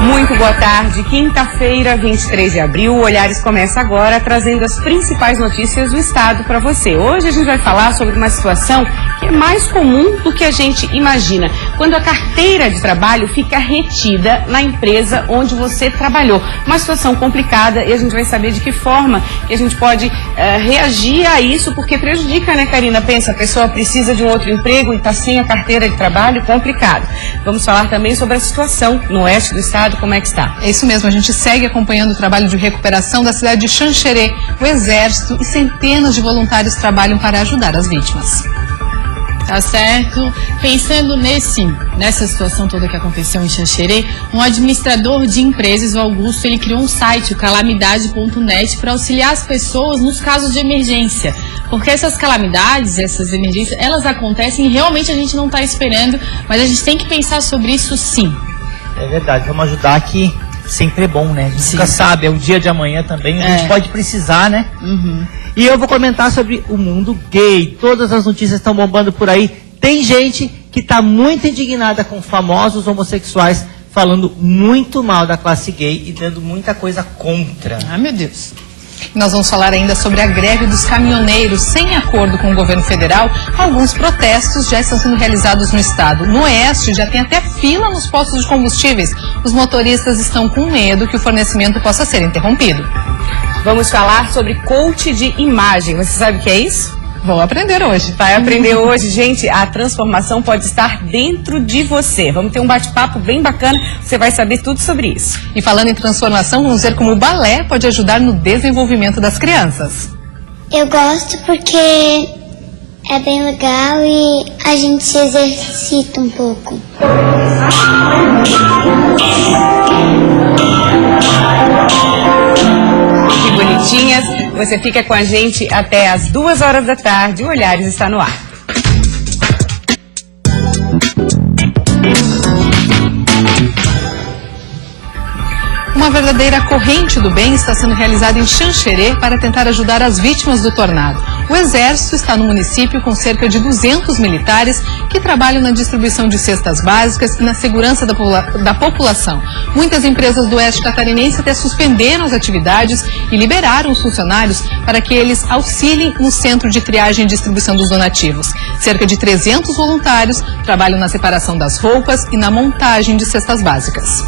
Muito boa tarde, quinta-feira, 23 de abril, o Olhares começa agora trazendo as principais notícias do estado para você. Hoje a gente vai falar sobre uma situação que é mais comum do que a gente imagina, quando a carteira de trabalho fica retida na empresa onde você trabalhou. Uma situação complicada e a gente vai saber de que forma que a gente pode reagir a isso, porque prejudica, né, Karina? Pensa, a pessoa precisa de um outro emprego e está sem a carteira de trabalho, complicado. Vamos falar também sobre a situação no oeste do estado. Como é que está? É isso mesmo, a gente segue acompanhando o trabalho de recuperação da cidade de Xanxerê. O Exército e centenas de voluntários trabalham para ajudar as vítimas. Tá certo. Pensando nessa situação toda que aconteceu em Xanxerê, um administrador de empresas, o Augusto, ele criou um site, o calamidade.net, para auxiliar as pessoas nos casos de emergência. Porque essas calamidades, essas emergências, elas acontecem e realmente a gente não está esperando, mas a gente tem que pensar sobre isso sim. É verdade, vamos ajudar que sempre é bom, né? A gente nunca sabe, é o dia de amanhã também, a gente pode precisar, né? Uhum. E eu vou comentar sobre o mundo gay. Todas as notícias estão bombando por aí. Tem gente que está muito indignada com famosos homossexuais falando muito mal da classe gay e dando muita coisa contra. Ah, meu Deus. Nós vamos falar ainda sobre a greve dos caminhoneiros. Sem acordo com o governo federal, alguns protestos já estão sendo realizados no estado. No oeste já tem até fila nos postos de combustíveis. Os motoristas estão com medo que o fornecimento possa ser interrompido. Vamos falar sobre coach de imagem. Você sabe o que é isso? Vou aprender hoje. Vai aprender hoje, gente. A transformação pode estar dentro de você. Vamos ter um bate-papo bem bacana. Você vai saber tudo sobre isso. E falando em transformação, vamos ver como o balé pode ajudar no desenvolvimento das crianças. Eu gosto porque é bem legal e a gente se exercita um pouco. Que bonitinhas. Você fica com a gente até às 2 horas da tarde. O Olhares está no ar. Uma verdadeira corrente do bem está sendo realizada em Xanxerê para tentar ajudar as vítimas do tornado. O Exército está no município com cerca de 200 militares que trabalham na distribuição de cestas básicas e na segurança da população. Muitas empresas do oeste catarinense até suspenderam as atividades e liberaram os funcionários para que eles auxiliem no centro de triagem e distribuição dos donativos. Cerca de 300 voluntários trabalham na separação das roupas e na montagem de cestas básicas.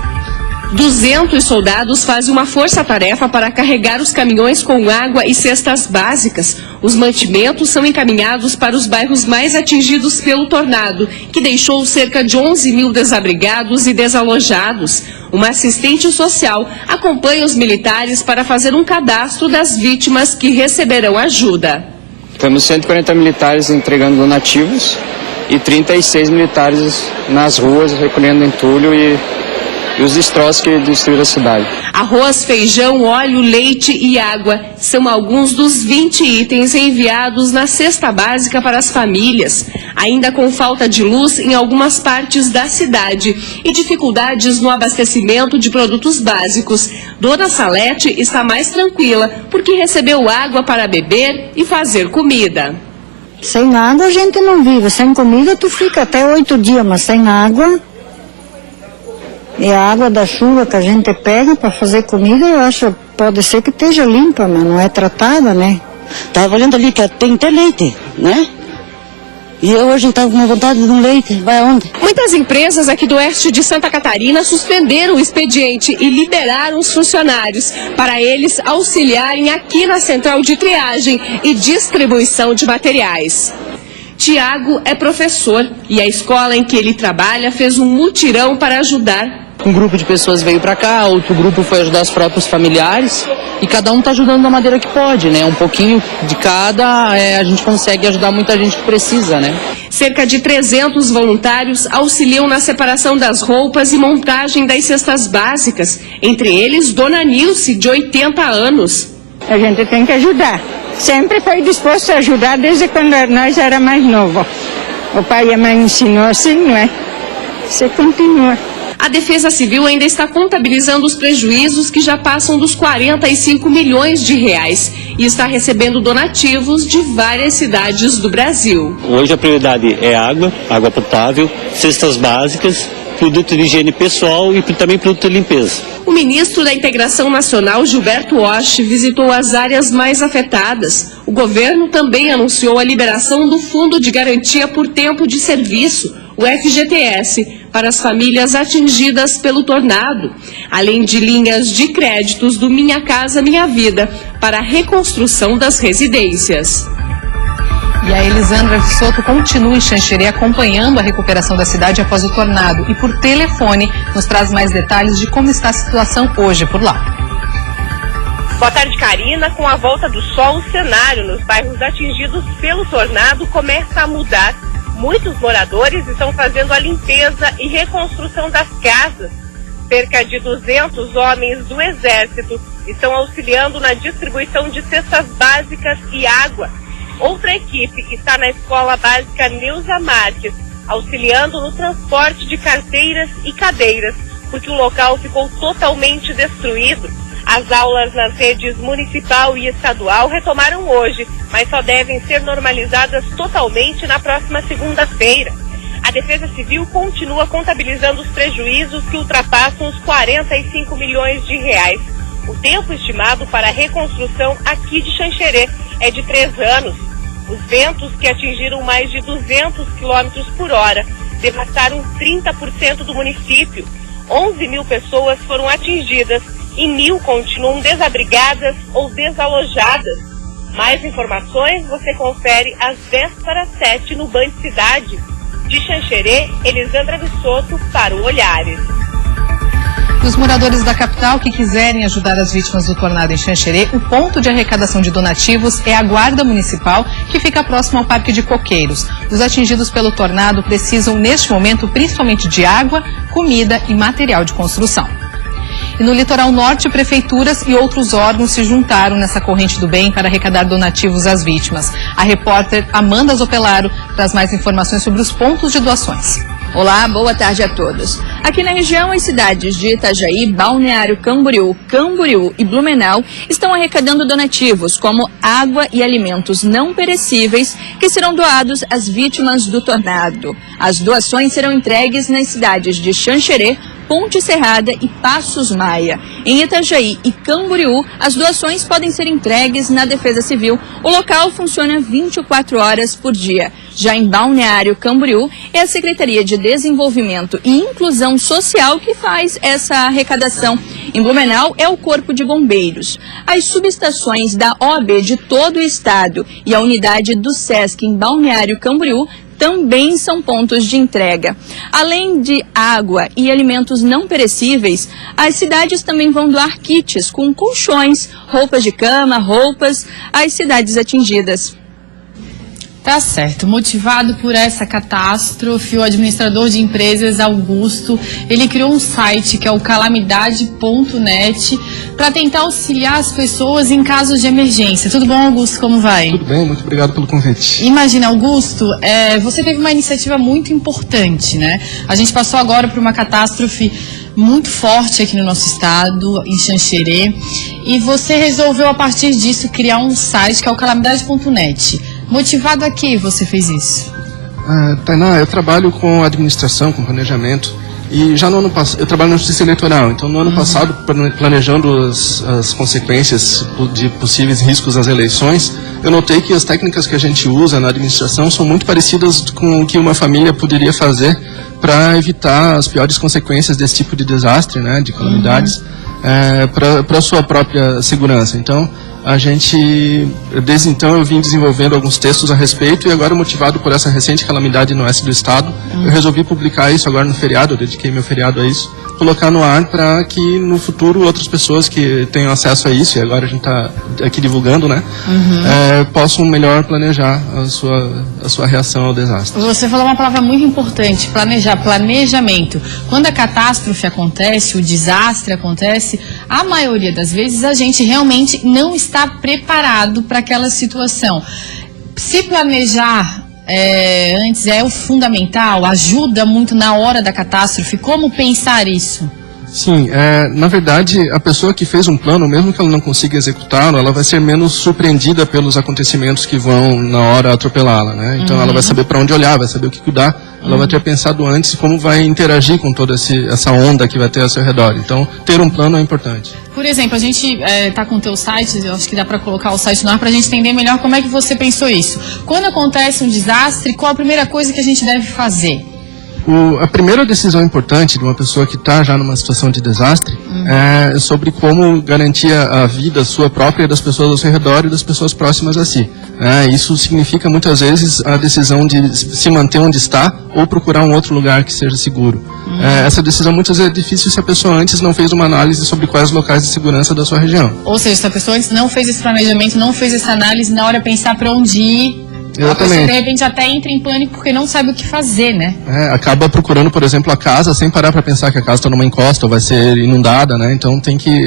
200 soldados fazem uma força-tarefa para carregar os caminhões com água e cestas básicas. Os mantimentos são encaminhados para os bairros mais atingidos pelo tornado, que deixou cerca de 11 mil desabrigados e desalojados. Uma assistente social acompanha os militares para fazer um cadastro das vítimas que receberão ajuda. Temos 140 militares entregando donativos e 36 militares nas ruas recolhendo entulho e os destroços que destruíram a cidade. Arroz, feijão, óleo, leite e água são alguns dos 20 itens enviados na cesta básica para as famílias. Ainda com falta de luz em algumas partes da cidade e dificuldades no abastecimento de produtos básicos. Dona Salete está mais tranquila porque recebeu água para beber e fazer comida. Sem água a gente não vive, sem comida tu fica até 8 dias, mas sem água... É a água da chuva que a gente pega para fazer comida, eu acho, pode ser que esteja limpa, mas não é tratada, né? Estava olhando ali que tem até leite, né? E eu hoje estava com vontade de um leite, vai aonde? Muitas empresas aqui do oeste de Santa Catarina suspenderam o expediente e liberaram os funcionários para eles auxiliarem aqui na central de triagem e distribuição de materiais. Tiago é professor e a escola em que ele trabalha fez um mutirão para ajudar. Um grupo de pessoas veio para cá, outro grupo foi ajudar os próprios familiares e cada um está ajudando da maneira que pode, né? Um pouquinho de cada, a gente consegue ajudar muita gente que precisa, né? Cerca de 300 voluntários auxiliam na separação das roupas e montagem das cestas básicas, entre eles Dona Nilce, de 80 anos. A gente tem que ajudar. Sempre foi disposto a ajudar desde quando nós era mais novo. O pai e a mãe ensinou assim, não é? Você continua. A Defesa Civil ainda está contabilizando os prejuízos que já passam dos 45 milhões de reais e está recebendo donativos de várias cidades do Brasil. Hoje a prioridade é água potável, cestas básicas produto de higiene pessoal e também produto de limpeza. O ministro da Integração Nacional, Gilberto Osh, visitou as áreas mais afetadas. O governo também anunciou a liberação do Fundo de Garantia por Tempo de Serviço, o FGTS, para as famílias atingidas pelo tornado, além de linhas de créditos do Minha Casa Minha Vida para a reconstrução das residências. E a Elisandra Soto continua em Xanxerê acompanhando a recuperação da cidade após o tornado e por telefone nos traz mais detalhes de como está a situação hoje por lá. Boa tarde, Karina. Com a volta do sol, o cenário nos bairros atingidos pelo tornado começa a mudar. Muitos moradores estão fazendo a limpeza e reconstrução das casas. Cerca de 200 homens do Exército estão auxiliando na distribuição de cestas básicas e água. Outra equipe está na Escola Básica Neuza Marques, auxiliando no transporte de carteiras e cadeiras, porque o local ficou totalmente destruído. As aulas nas redes municipal e estadual retomaram hoje, mas só devem ser normalizadas totalmente na próxima segunda-feira. A Defesa Civil continua contabilizando os prejuízos que ultrapassam os 45 milhões de reais. O tempo estimado para a reconstrução aqui de Xanxerê é de 3 anos. Os ventos, que atingiram mais de 200 km por hora, devastaram 30% do município. 11 mil pessoas foram atingidas e 1.000 continuam desabrigadas ou desalojadas. Mais informações você confere às 6:50 no Band Cidade. De Xanxerê, Elisandra Vissoto para o Olhares. Os moradores da capital que quiserem ajudar as vítimas do tornado em Xanxerê, o ponto de arrecadação de donativos é a Guarda Municipal, que fica próximo ao Parque de Coqueiros. Os atingidos pelo tornado precisam, neste momento, principalmente de água, comida e material de construção. E no litoral norte, prefeituras e outros órgãos se juntaram nessa corrente do bem para arrecadar donativos às vítimas. A repórter Amanda Zopelaro traz mais informações sobre os pontos de doações. Olá, boa tarde a todos. Aqui na região, as cidades de Itajaí, Balneário Camboriú, Camboriú e Blumenau estão arrecadando donativos como água e alimentos não perecíveis que serão doados às vítimas do tornado. As doações serão entregues nas cidades de Xanxerê, Ponte Serrada e Passos Maia. Em Itajaí e Camboriú, as doações podem ser entregues na Defesa Civil. O local funciona 24 horas por dia. Já em Balneário Camboriú, é a Secretaria de Desenvolvimento e Inclusão Social que faz essa arrecadação. Em Blumenau, é o Corpo de Bombeiros. As subestações da OAB de todo o estado e a unidade do SESC em Balneário Camboriú também são pontos de entrega. Além de água e alimentos não perecíveis, as cidades também vão doar kits com colchões, roupas de cama, roupas às cidades atingidas. Tá certo. Motivado por essa catástrofe, o administrador de empresas, Augusto, ele criou um site que é o calamidade.net para tentar auxiliar as pessoas em casos de emergência. Tudo bom, Augusto? Como vai? Tudo bem, muito obrigado pelo convite. Imagina, Augusto, você teve uma iniciativa muito importante, né? A gente passou agora por uma catástrofe muito forte aqui no nosso estado, em Xanxerê, e você resolveu, a partir disso, criar um site que é o calamidade.net. Motivado a que você fez isso? Tainá, eu trabalho com administração, com planejamento, e já no ano passado, eu trabalho na justiça eleitoral, então no ano passado, planejando as consequências de possíveis riscos às eleições, eu notei que as técnicas que a gente usa na administração são muito parecidas com o que uma família poderia fazer para evitar as piores consequências desse tipo de desastre, né, de calamidades, para a sua própria segurança. Então, desde então eu vim desenvolvendo alguns textos a respeito e agora, motivado por essa recente calamidade no oeste do estado, eu resolvi publicar isso agora no feriado, eu dediquei meu feriado a isso, colocar no ar para que no futuro outras pessoas que tenham acesso a isso, e agora a gente está aqui divulgando, né, possam melhor planejar a sua reação ao desastre. Você falou uma palavra muito importante, planejamento. Quando a catástrofe acontece, o desastre acontece, a maioria das vezes a gente realmente não está preparado para aquela situação. Se planejar antes é o fundamental, ajuda muito na hora da catástrofe. Como pensar isso? Sim, na verdade, a pessoa que fez um plano, mesmo que ela não consiga executá-lo, ela vai ser menos surpreendida pelos acontecimentos que vão na hora atropelá-la, né? Então ela vai saber para onde olhar, vai saber o que cuidar, ela vai ter pensado antes como vai interagir com toda essa onda que vai ter ao seu redor. Então, ter um plano é importante. Por exemplo, a gente está com o teu site, eu acho que dá para colocar o site no ar para a gente entender melhor como é que você pensou isso. Quando acontece um desastre, qual a primeira coisa que a gente deve fazer? A primeira decisão importante de uma pessoa que está já numa situação de desastre é sobre como garantir a vida sua própria, das pessoas ao seu redor e das pessoas próximas a si. Isso significa muitas vezes a decisão de se manter onde está ou procurar um outro lugar que seja seguro. Essa decisão muitas vezes é difícil se a pessoa antes não fez uma análise sobre quais locais de segurança da sua região. Ou seja, se a pessoa antes não fez esse planejamento, não fez essa análise, na hora de pensar para onde ir, a pessoa de repente até entra em pânico porque não sabe o que fazer, né? Acaba procurando, por exemplo, a casa sem parar para pensar que a casa está numa encosta ou vai ser inundada, né? Então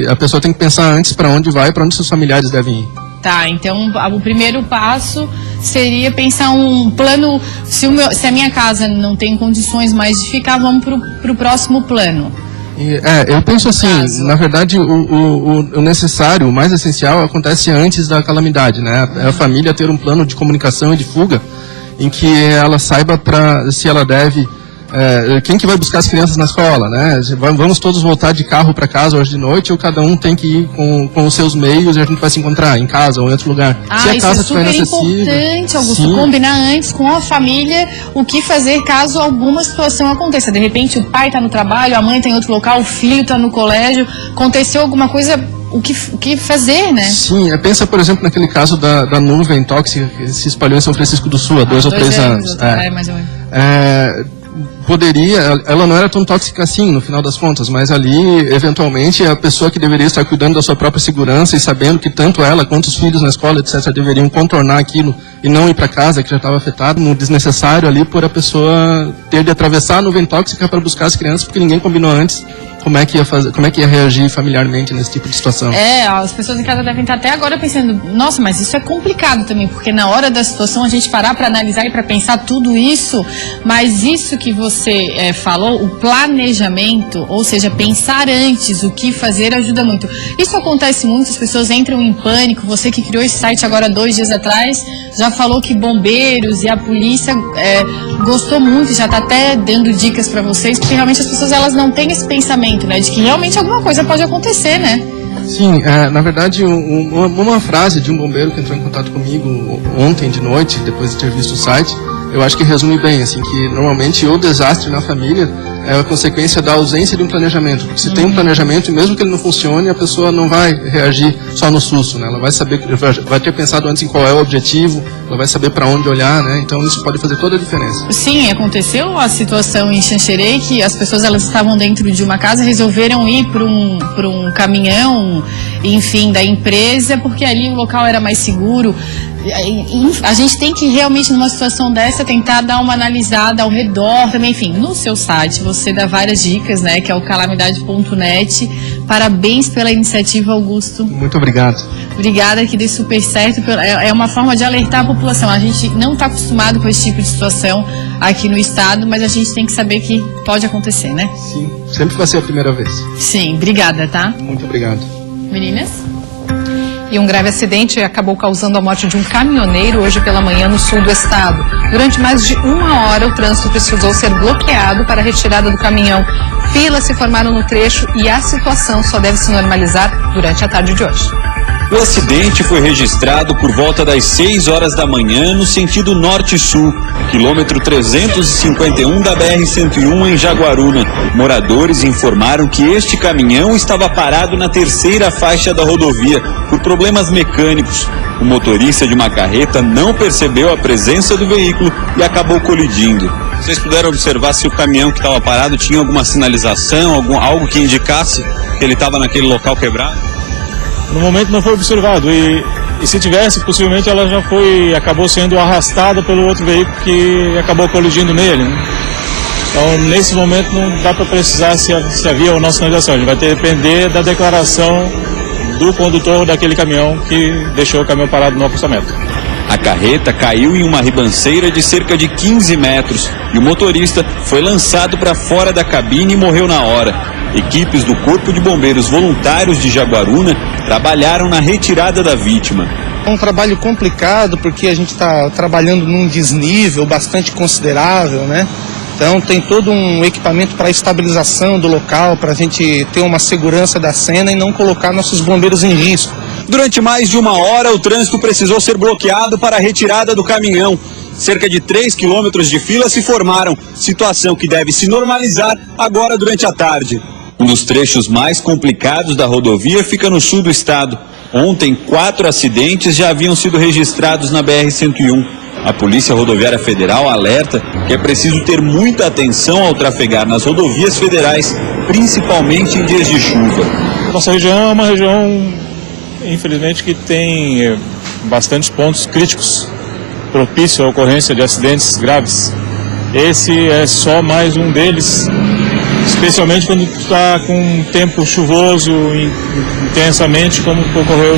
a pessoa tem que pensar antes para onde vai, para onde seus familiares devem ir. Tá, então o primeiro passo seria pensar um plano, se a minha casa não tem condições mais de ficar, vamos pro próximo plano. Eu penso assim, na verdade o necessário, o mais essencial acontece antes da calamidade, né? É a família ter um plano de comunicação e de fuga em que ela saiba se ela deve, quem que vai buscar as crianças na escola, né? Vamos todos voltar de carro para casa hoje de noite ou cada um tem que ir com os seus meios e a gente vai se encontrar em casa ou em outro lugar. Se a casa estiver inacessível, importante, Augusto, combinar antes com a família o que fazer caso alguma situação aconteça. De repente o pai está no trabalho, a mãe está em outro local, o filho está no colégio, aconteceu alguma coisa, o que fazer, né? Sim, pensa, por exemplo, naquele caso da nuvem tóxica que se espalhou em São Francisco do Sul há 2 ou 3 anos. Mais ou menos. Ela não era tão tóxica assim, no final das contas, mas ali, eventualmente, a pessoa que deveria estar cuidando da sua própria segurança e sabendo que tanto ela quanto os filhos na escola, etc., deveriam contornar aquilo e não ir para casa, que já estava afetado, no desnecessário ali, por a pessoa ter de atravessar a nuvem tóxica para buscar as crianças, porque ninguém combinou antes como é que ia reagir familiarmente nesse tipo de situação. As pessoas em casa devem estar até agora pensando, nossa, mas isso é complicado também, porque na hora da situação a gente parar para analisar e para pensar tudo isso, mas isso que você falou, o planejamento, ou seja, pensar antes o que fazer ajuda muito. Isso acontece muito, as pessoas entram em pânico, você que criou esse site agora 2 dias atrás, já falou que bombeiros e a polícia gostou muito, já está até dando dicas para vocês, porque realmente as pessoas elas não têm esse pensamento, né, de que realmente alguma coisa pode acontecer, né? Sim, na verdade uma frase de um bombeiro que entrou em contato comigo ontem de noite, depois de ter visto o site, eu acho que resume bem, assim, que normalmente o desastre na família é a consequência da ausência de um planejamento. Porque se tem um planejamento, e mesmo que ele não funcione, a pessoa não vai reagir só no susto, né? Ela vai saber, vai ter pensado antes em qual é o objetivo, ela vai saber para onde olhar, né? Então isso pode fazer toda a diferença. Sim, aconteceu a situação em Xanxerê que as pessoas elas estavam dentro de uma casa, resolveram ir para um caminhão, enfim, da empresa, porque ali o local era mais seguro. A gente tem que realmente, numa situação dessa, tentar dar uma analisada ao redor também, enfim, no seu site você dá várias dicas, né, que é o calamidade.net. Parabéns pela iniciativa, Augusto. Muito obrigado. Obrigada, que dê super certo. É uma forma de alertar a população. A gente não está acostumado com esse tipo de situação aqui no estado, mas a gente tem que saber que pode acontecer, né? Sim, sempre vai ser a primeira vez. Sim, obrigada, tá? Muito obrigado. Meninas? E um grave acidente acabou causando a morte de um caminhoneiro hoje pela manhã no sul do estado. Durante mais de 1 hora, o trânsito precisou ser bloqueado para a retirada do caminhão. Filas se formaram no trecho e a situação só deve se normalizar durante a tarde de hoje. O acidente foi registrado por volta das 6 horas da manhã no sentido norte-sul, quilômetro 351 da BR-101 em Jaguaruna. Moradores informaram que este caminhão estava parado na 3ª faixa da rodovia por problemas mecânicos. O motorista de uma carreta não percebeu a presença do veículo e acabou colidindo. Vocês puderam observar se o caminhão que estava parado tinha alguma sinalização, algo que indicasse que ele estava naquele local quebrado? No momento não foi observado e se tivesse, possivelmente ela já acabou sendo arrastada pelo outro veículo que acabou colidindo nele, né? Então nesse momento não dá para precisar se havia ou não sinalização, ele vai depender da declaração do condutor daquele caminhão que deixou o caminhão parado no acostamento. A carreta caiu em uma ribanceira de cerca de 15 metros e o motorista foi lançado para fora da cabine e morreu na hora. Equipes do Corpo de Bombeiros Voluntários de Jaguaruna trabalharam na retirada da vítima. É um trabalho complicado porque a gente está trabalhando num desnível bastante considerável, né? Então tem todo um equipamento para estabilização do local, para a gente ter uma segurança da cena e não colocar nossos bombeiros em risco. Durante mais de 1 hora, o trânsito precisou ser bloqueado para a retirada do caminhão. Cerca de 3 quilômetros de fila se formaram, situação que deve se normalizar agora durante a tarde. Um dos trechos mais complicados da rodovia fica no sul do estado. Ontem, 4 acidentes já haviam sido registrados na BR-101. A Polícia Rodoviária Federal alerta que é preciso ter muita atenção ao trafegar nas rodovias federais, principalmente em dias de chuva. Nossa região é uma região, infelizmente, que tem bastantes pontos críticos, propício à ocorrência de acidentes graves. Esse é só mais um deles, especialmente quando está com um tempo chuvoso intensamente, como ocorreu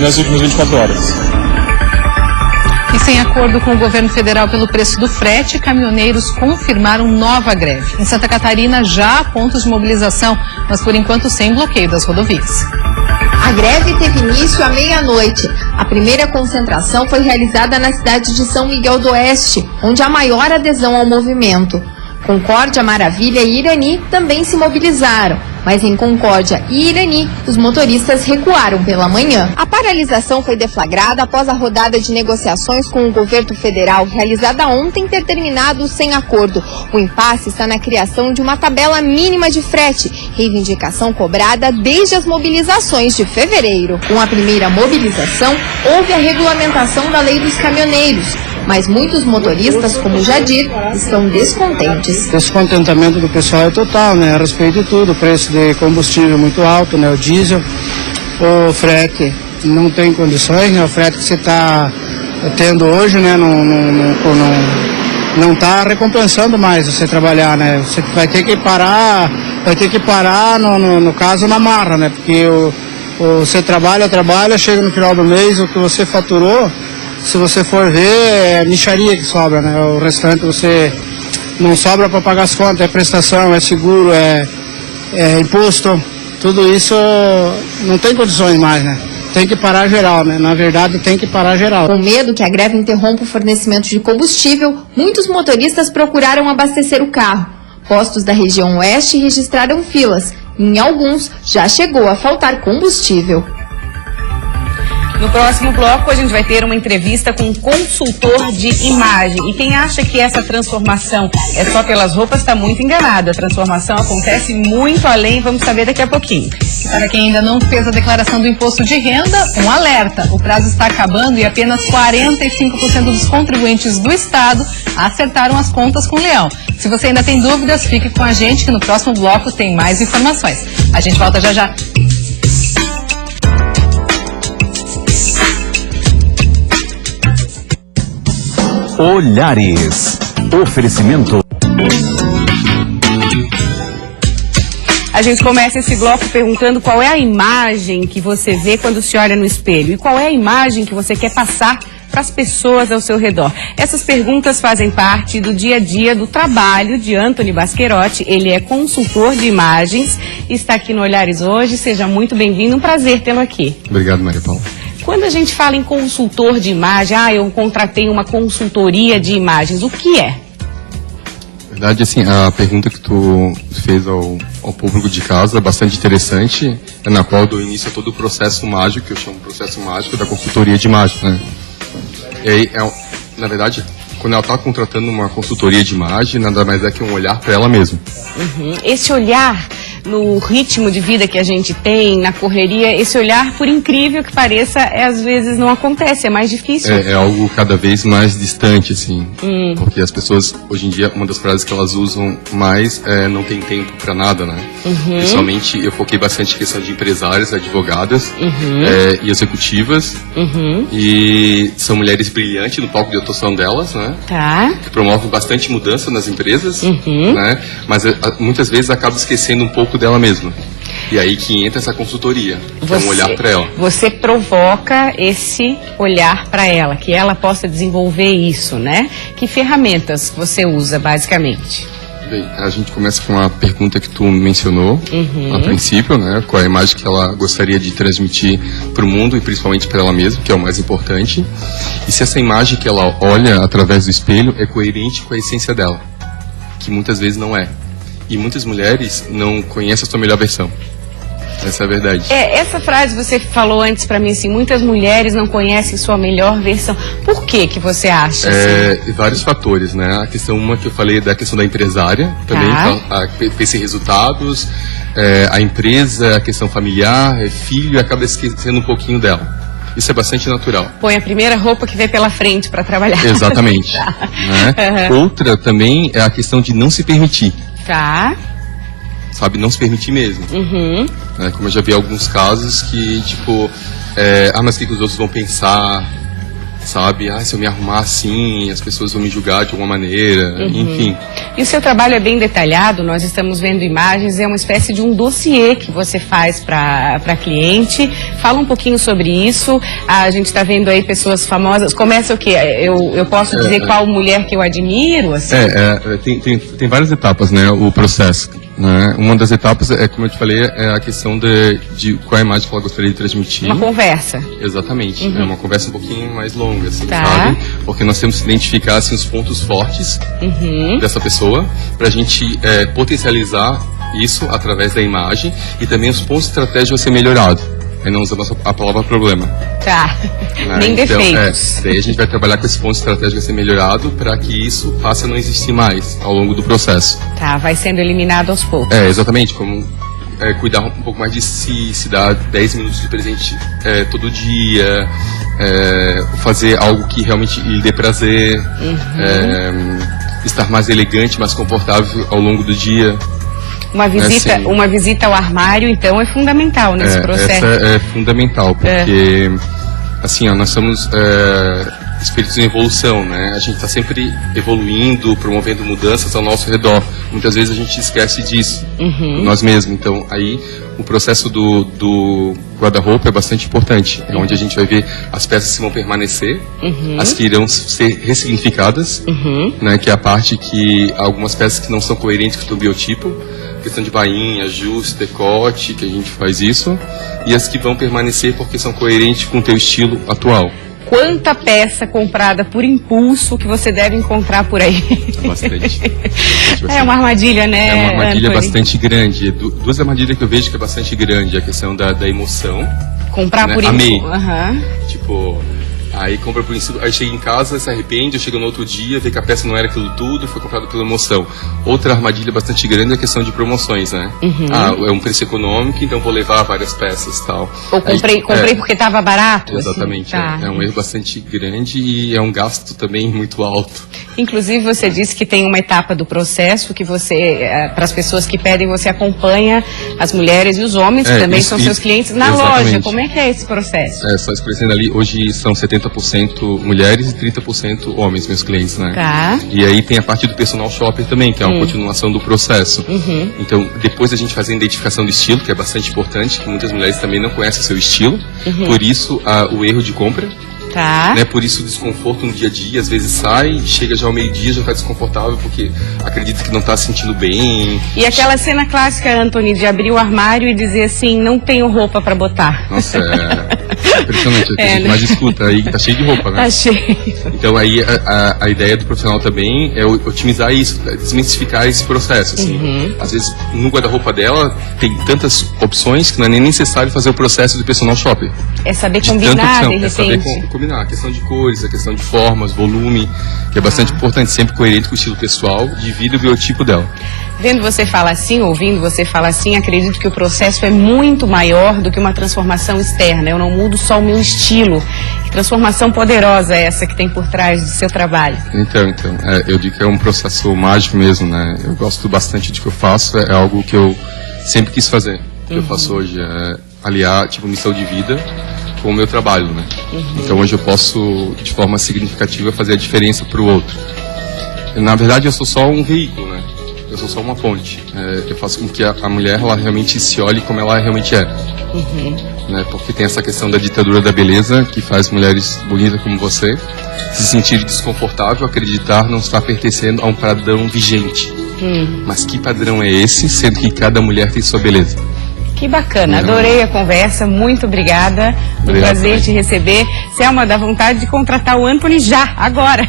nas últimas 24 horas. E sem acordo com o governo federal pelo preço do frete, caminhoneiros confirmaram nova greve. Em Santa Catarina já há pontos de mobilização, mas por enquanto sem bloqueio das rodovias. A greve teve início à meia-noite. A primeira concentração foi realizada na cidade de São Miguel do Oeste, onde há maior adesão ao movimento. Concórdia, Maravilha e Irani também se mobilizaram, mas em Concórdia e Irani, os motoristas recuaram pela manhã. A paralisação foi deflagrada após a rodada de negociações com o governo federal, realizada ontem, ter terminado sem acordo. O impasse está na criação de uma tabela mínima de frete, reivindicação cobrada desde as mobilizações de fevereiro. Com a primeira mobilização, houve a regulamentação da lei dos caminhoneiros, mas muitos motoristas, como Jadir, estão descontentes. O descontentamento do pessoal é total, né? A respeito de tudo, o preço de combustível muito alto, né? O diesel, o frete não tem condições, né? O frete que você está tendo hoje, né? Não está recompensando mais você trabalhar, né? Você vai ter que parar, no caso, na marra, né? Porque você trabalha, chega no final do mês, o que você faturou, se você for ver, é mixaria que sobra, né? O restante você não sobra para pagar as contas, é prestação, é seguro, é imposto, tudo isso não tem condições mais, né? Tem que parar geral, né? Na verdade, tem que parar geral. Com medo que a greve interrompa o fornecimento de combustível, muitos motoristas procuraram abastecer o carro. Postos da região oeste registraram filas. Em alguns, já chegou a faltar combustível. No próximo bloco, a gente vai ter uma entrevista com um consultor de imagem. E quem acha que essa transformação é só pelas roupas está muito enganado. A transformação acontece muito além, vamos saber daqui a pouquinho. Para quem ainda não fez a declaração do imposto de renda, um alerta. O prazo está acabando e apenas 45% dos contribuintes do Estado acertaram as contas com o Leão. Se você ainda tem dúvidas, fique com a gente que no próximo bloco tem mais informações. A gente volta já já. Olhares. Oferecimento. A gente começa esse bloco perguntando qual é a imagem que você vê quando se olha no espelho e qual é a imagem que você quer passar para as pessoas ao seu redor. Essas perguntas fazem parte do dia a dia do trabalho de Antony Basquerotti. Ele é consultor de imagens e está aqui no Olhares hoje. Seja muito bem-vindo, um prazer tê-lo aqui. Obrigado, Maria Paula. Quando a gente fala em consultor de imagem, eu contratei uma consultoria de imagens, o que é? Na verdade, assim, a pergunta que tu fez ao público de casa é bastante interessante, na qual eu dou início a todo o processo mágico, que eu chamo de processo mágico da consultoria de imagem, né? E aí, na verdade, quando ela está contratando uma consultoria de imagem, nada mais é que um olhar para ela mesma. Esse olhar no ritmo de vida que a gente tem, na correria, esse olhar, por incrível que pareça, às vezes não acontece, é mais difícil. É algo cada vez mais distante, assim, porque as pessoas, hoje em dia, uma das frases que elas usam mais é não tem tempo para nada, né? Pessoalmente, eu foquei bastante em questão de empresárias, advogadas e executivas, e são mulheres brilhantes no palco de atuação delas, né? Tá. Que promovem bastante mudança nas empresas, né? Mas muitas vezes acaba esquecendo um pouco dela mesma. E aí que entra essa consultoria, que é um olhar para ela. Você provoca esse olhar para ela, que ela possa desenvolver isso, né? Que ferramentas você usa, basicamente? Bem, a gente começa com a pergunta que tu mencionou a princípio, né? Qual é a imagem que ela gostaria de transmitir para o mundo e principalmente para ela mesma, que é o mais importante. E se essa imagem que ela olha através do espelho é coerente com a essência dela, que muitas vezes não é. E muitas mulheres não conhecem a sua melhor versão. Essa é a verdade. Essa frase você falou antes pra mim, assim, muitas mulheres não conhecem sua melhor versão. Por que você acha? Assim? Vários fatores, né? A questão, uma que eu falei da questão da empresária, também pensei resultados, a empresa, a questão familiar, filho, acaba esquecendo um pouquinho dela. Isso é bastante natural. Põe a primeira roupa que vem pela frente para trabalhar. Exatamente. Né? Outra também é a questão de não se permitir. Tá. Sabe, não se permitir mesmo. Como eu já vi alguns casos que, tipo, mas o que os outros vão pensar, sabe? Se eu me arrumar assim, as pessoas vão me julgar de alguma maneira, enfim. E o seu trabalho é bem detalhado, nós estamos vendo imagens, é uma espécie de um dossiê que você faz para cliente. Fala um pouquinho sobre isso. A gente está vendo aí pessoas famosas. Começa o quê? Eu posso dizer qual mulher que eu admiro? Assim? Tem várias etapas, né, o processo. Né? Uma das etapas, como eu te falei, é a questão de qual é a imagem que ela gostaria de transmitir. Uma conversa. Exatamente. É uma conversa um pouquinho mais longa, assim, sabe? Porque nós temos que identificar assim, os pontos fortes dessa pessoa, para a gente potencializar isso através da imagem e também os pontos estratégicos a ser melhorado. Aí não usamos a palavra problema. Tá. Nem defeitos. Daí a gente vai trabalhar com esse ponto estratégico a ser melhorado para que isso passe a não existir mais ao longo do processo. Tá, vai sendo eliminado aos poucos. Exatamente. Como cuidar um pouco mais de si, se dar 10 minutos de presente todo dia, fazer algo que realmente lhe dê prazer, estar mais elegante, mais confortável ao longo do dia. Uma visita ao armário, então, é fundamental nesse processo. Essa é fundamental, porque assim, nós somos espíritos em evolução, né? A gente está sempre evoluindo, promovendo mudanças ao nosso redor. Muitas vezes a gente esquece disso, nós mesmos. Então, aí, o processo do guarda-roupa é bastante importante. É onde a gente vai ver as peças que vão permanecer, as que irão ser ressignificadas, né? Que é a parte que algumas peças que não são coerentes com o teu biotipo, questão de bainha, ajuste, decote, que a gente faz isso, e as que vão permanecer porque são coerentes com o teu estilo atual. Quanta peça comprada por impulso que você deve encontrar por aí? Bastante. É uma armadilha, né? É uma armadilha bastante grande. Duas armadilhas que eu vejo que é bastante grande. A questão da emoção. Comprar, né, por impulso. Tipo, aí compra por impulso, aí chega em casa, se arrepende, chega no outro dia, vê que a peça não era aquilo tudo, foi comprada pela emoção. Outra armadilha bastante grande é a questão de promoções, né? É um preço econômico, então vou levar várias peças e tal. Ou comprei porque estava barato. Exatamente. Assim. É um erro bastante grande e é um gasto também muito alto. Inclusive, você disse que tem uma etapa do processo que você, para as pessoas que pedem, você acompanha as mulheres e os homens, que também são seus clientes, na loja. Como é que é esse processo? Só esclarecendo ali, hoje são 70% mulheres e 30% homens, meus clientes, né? Tá. E aí tem a parte do personal shopper também, que é uma continuação do processo. Então, depois a gente faz a identificação do estilo, que é bastante importante, que muitas mulheres também não conhecem o seu estilo, por isso o erro de compra. Tá. Né, por isso o desconforto no dia a dia, às vezes sai, chega já ao meio-dia, já está desconfortável porque acredita que não está se sentindo bem. E aquela cena clássica, Anthony, de abrir o armário e dizer assim, não tenho roupa para botar. Nossa, é impressionante, a gente mais escuta aí, tá cheio de roupa, né? Tá cheio. Então aí a ideia do profissional também é otimizar isso, desmistificar esse processo, assim. Às vezes no guarda-roupa dela tem tantas opções que não é nem necessário fazer o processo do personal shopper. É saber combinar, de repente. É saber combinar a questão de cores, a questão de formas, volume, que é bastante importante, sempre coerente com o estilo pessoal, de vida e o biotipo dela. Vendo você falar assim, ouvindo você falar assim, acredito que o processo é muito maior do que uma transformação externa. Eu não mudo só o meu estilo. Que transformação poderosa é essa que tem por trás do seu trabalho? Então, eu digo que é um processo mágico mesmo, né? Eu gosto bastante do que eu faço, é algo que eu sempre quis fazer. O que eu faço hoje é aliar, tipo, missão de vida com o meu trabalho, né? Então hoje eu posso, de forma significativa, fazer a diferença para o outro. Na verdade, eu sou só um veículo, né? Eu sou só uma ponte. Eu faço com que a mulher ela realmente se olhe como ela realmente é. Né? Porque tem essa questão da ditadura da beleza, que faz mulheres bonitas como você se sentir desconfortável, acreditar não estar pertencendo a um padrão vigente. Mas que padrão é esse, sendo que cada mulher tem sua beleza? Que bacana, adorei a conversa, muito obrigada. Um prazer te receber. Selma, dá vontade de contratar o Anthony já, agora.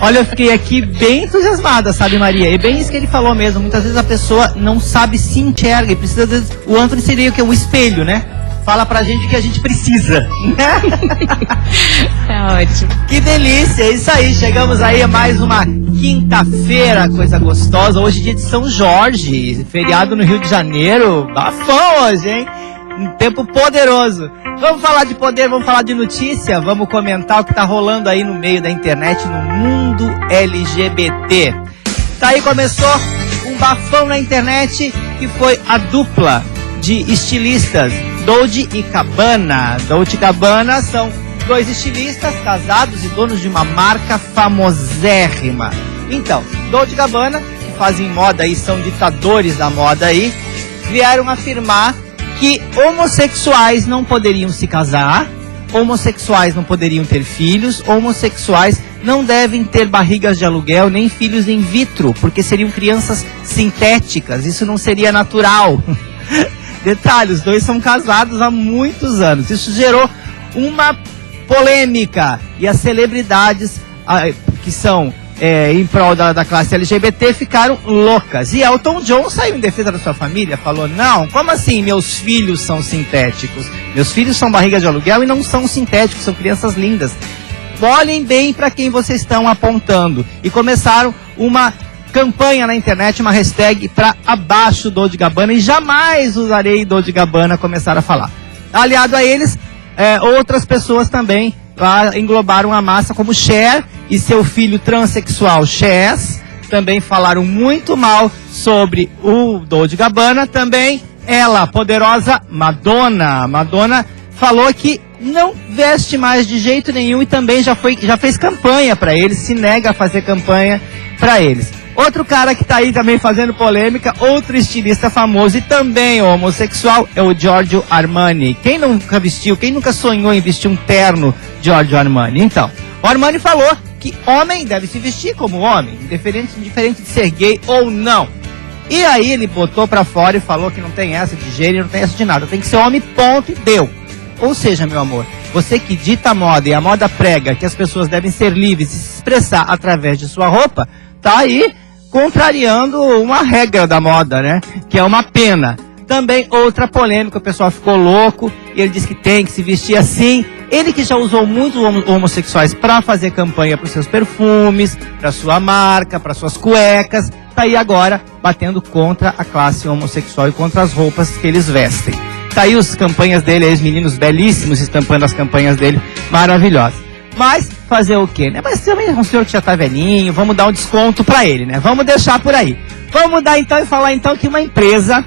Olha, eu fiquei aqui bem entusiasmada, sabe, Maria? E bem isso que ele falou mesmo. Muitas vezes a pessoa não sabe se enxerga e precisa, às vezes, o Anthony seria o que? O espelho, né? Fala pra gente o que a gente precisa. Tá ótimo. Que delícia, é isso aí. Chegamos aí a mais uma quinta-feira, coisa gostosa. Hoje é dia de São Jorge, feriado no Rio de Janeiro. Bafão hoje, hein? Um tempo poderoso. Vamos falar de poder, vamos falar de notícia, vamos comentar o que tá rolando aí no meio da internet, no mundo LGBT. Tá aí, começou um bafão na internet, que foi a dupla de estilistas Dolce e Gabbana. Dolce e Gabbana são dois estilistas casados e donos de uma marca famosérrima. Então, Dolce e Gabbana, que fazem moda aí, são ditadores da moda aí, vieram afirmar que homossexuais não poderiam se casar, homossexuais não poderiam ter filhos, homossexuais não devem ter barrigas de aluguel nem filhos in vitro, porque seriam crianças sintéticas, isso não seria natural. Detalhe, os dois são casados há muitos anos. Isso gerou uma polêmica. E as celebridades que são em prol da classe LGBT ficaram loucas. E Elton John saiu em defesa da sua família, falou, não, como assim meus filhos são sintéticos? Meus filhos são barrigas de aluguel e não são sintéticos, são crianças lindas. Olhem bem para quem vocês estão apontando. E começaram uma campanha na internet, uma hashtag para abaixo Dolce & Gabbana, e jamais usarei Dolce & Gabbana, começaram a falar. Aliado a eles, outras pessoas também englobaram a massa, como Cher e seu filho transexual Chess, também falaram muito mal sobre o Dolce & Gabbana. Também ela, poderosa Madonna. Madonna falou que não veste mais de jeito nenhum e também já fez campanha para eles, se nega a fazer campanha para eles. Outro cara que tá aí também fazendo polêmica, outro estilista famoso e também homossexual, é o Giorgio Armani. Quem nunca vestiu, quem nunca sonhou em vestir um terno Giorgio Armani? Então, o Armani falou que homem deve se vestir como homem, indiferente de ser gay ou não. E aí ele botou pra fora e falou que não tem essa de gênero, não tem essa de nada, tem que ser homem, ponto, e deu. Ou seja, meu amor, você que dita a moda e a moda prega que as pessoas devem ser livres e se expressar através de sua roupa, tá aí contrariando uma regra da moda, né? Que é uma pena. Também outra polêmica, o pessoal ficou louco e ele disse que tem que se vestir assim. Ele que já usou muitos homossexuais para fazer campanha para os seus perfumes, para sua marca, para suas cuecas, tá aí agora batendo contra a classe homossexual e contra as roupas que eles vestem. Tá aí as campanhas dele, aí os meninos belíssimos estampando as campanhas dele, maravilhosas. Mas fazer o quê, né? Mas também é um senhor que já tá velhinho, vamos dar um desconto pra ele, né? Vamos deixar por aí. Vamos dar então e falar então que uma empresa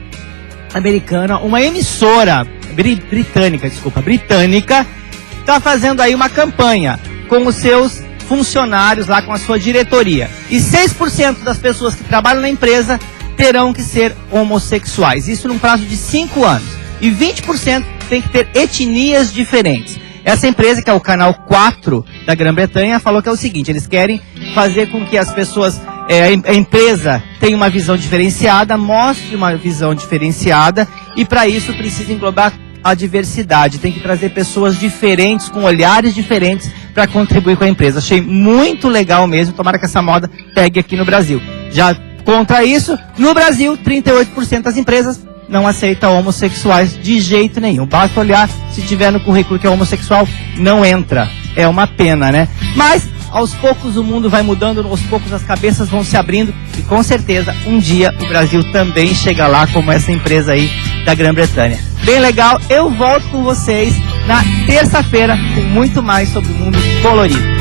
americana, uma emissora britânica, tá fazendo aí uma campanha com os seus funcionários lá, com a sua diretoria. E 6% das pessoas que trabalham na empresa terão que ser homossexuais. Isso num prazo de 5 anos. E 20% tem que ter etnias diferentes. Essa empresa, que é o Canal 4 da Grã-Bretanha, falou que é o seguinte, eles querem fazer com que as pessoas, a empresa tenha uma visão diferenciada, mostre uma visão diferenciada, e para isso precisa englobar a diversidade, tem que trazer pessoas diferentes, com olhares diferentes, para contribuir com a empresa. Achei muito legal mesmo, tomara que essa moda pegue aqui no Brasil. Já contra isso, no Brasil, 38% das empresas não aceita homossexuais de jeito nenhum. Basta olhar, se tiver no currículo que é homossexual, não entra. É uma pena, né? Mas, aos poucos o mundo vai mudando, aos poucos as cabeças vão se abrindo e com certeza um dia o Brasil também chega lá, como essa empresa aí da Grã-Bretanha. Bem legal, eu volto com vocês na terça-feira com muito mais sobre o mundo colorido.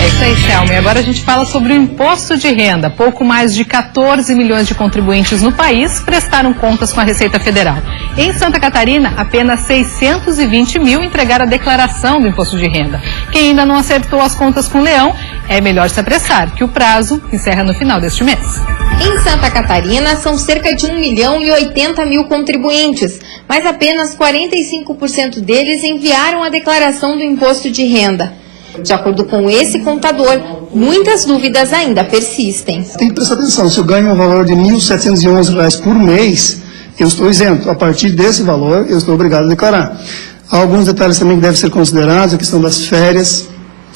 É isso aí, Selma. E agora a gente fala sobre o imposto de renda. Pouco mais de 14 milhões de contribuintes no país prestaram contas com a Receita Federal. Em Santa Catarina, apenas 620 mil entregaram a declaração do imposto de renda. Quem ainda não acertou as contas com o Leão, é melhor se apressar, que o prazo encerra no final deste mês. Em Santa Catarina, são cerca de 1.080.000 contribuintes, mas apenas 45% deles enviaram a declaração do imposto de renda. De acordo com esse contador, muitas dúvidas ainda persistem. Tem que prestar atenção, se eu ganho um valor de R$ 1.711 por mês, eu estou isento. A partir desse valor, eu estou obrigado a declarar. Há alguns detalhes também que devem ser considerados, a questão das férias,